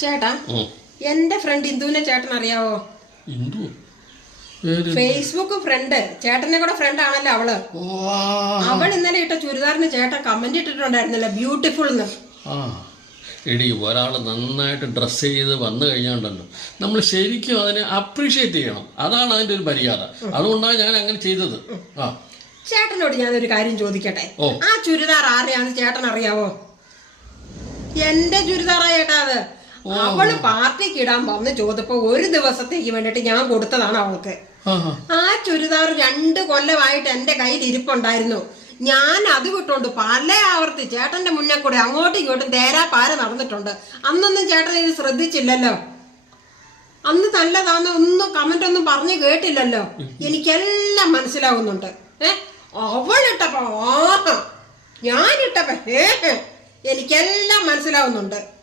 ചേട്ടാ. എന്റെ ഫ്രണ്ട് ഇന്ദുവിനെ ചേട്ടൻ അറിയാവോ? ഇന്ദു? ഫേസ്ബുക്ക് ഫ്രണ്ട് ചേട്ടനെ കൂടെ ഫ്രണ്ട് ആണല്ലോ അവൾ. അവൾ ഇന്നലെ ഇട്ട ചുരിദാറിന് ചേട്ടൻ കമന്റ് ഇട്ടിട്ടുണ്ടായിരുന്നല്ലോ. ബ്യൂട്ടിഫുൾ എന്ന് എടി ഒരാൾ നന്നായിട്ട് ഡ്രസ്സ് ചെയ്ത് വന്നു കഴിഞ്ഞാണ്ടല്ലോ. നമ്മൾ ശരിക്കും അതിനെ അപ്രീഷിയേറ്റ് ചെയ്യണം. അതാണ് അതിന്റെ ഒരു മര്യാദ. അതുകൊണ്ടാണ് ഞാൻ അങ്ങനെ ചെയ്തത്. ആ. ചേട്ടനോട് ഞാനൊരു കാര്യം ചോദിക്കട്ടെ? ആ ചുരിദാർ ആരെയാന്ന് ചേട്ടൻ അറിയാവോ? എന്റെ ചുരിദാറാ ചേട്ടാ. അവൾ പാർട്ടിക്ക് ഇടാൻ വന്ന് ചോദിച്ചപ്പോ ഒരു ദിവസത്തേക്ക് വേണ്ടിട്ട് ഞാൻ കൊടുത്തതാണ് അവൾക്ക്. ആ ചുരിദാർ രണ്ട് കൊല്ലമായിട്ട് എന്റെ കയ്യിൽ ഇരിപ്പുണ്ടായിരുന്നു. ഞാൻ അത് വിട്ടോണ്ട് പല ആവർത്തി ചേട്ടന്റെ മുന്നേ കൂടെ അങ്ങോട്ടും ഇങ്ങോട്ടും തേരാ പാര നടന്നിട്ടുണ്ട്. അന്നൊന്നും ചേട്ടൻ ഇത് ശ്രദ്ധിച്ചില്ലല്ലോ. അന്ന് നല്ലതാന്ന് ഒന്നും കമന്റ് ഒന്നും പറഞ്ഞു കേട്ടില്ലല്ലോ. എനിക്കെല്ലാം മനസ്സിലാവുന്നുണ്ട്. ഏഹ് അവളിട്ടപ്പോ ആഹാ. ഞാനിട്ടപ്പോ ഏ എനിക്കെല്ലാം മനസ്സിലാവുന്നുണ്ട്.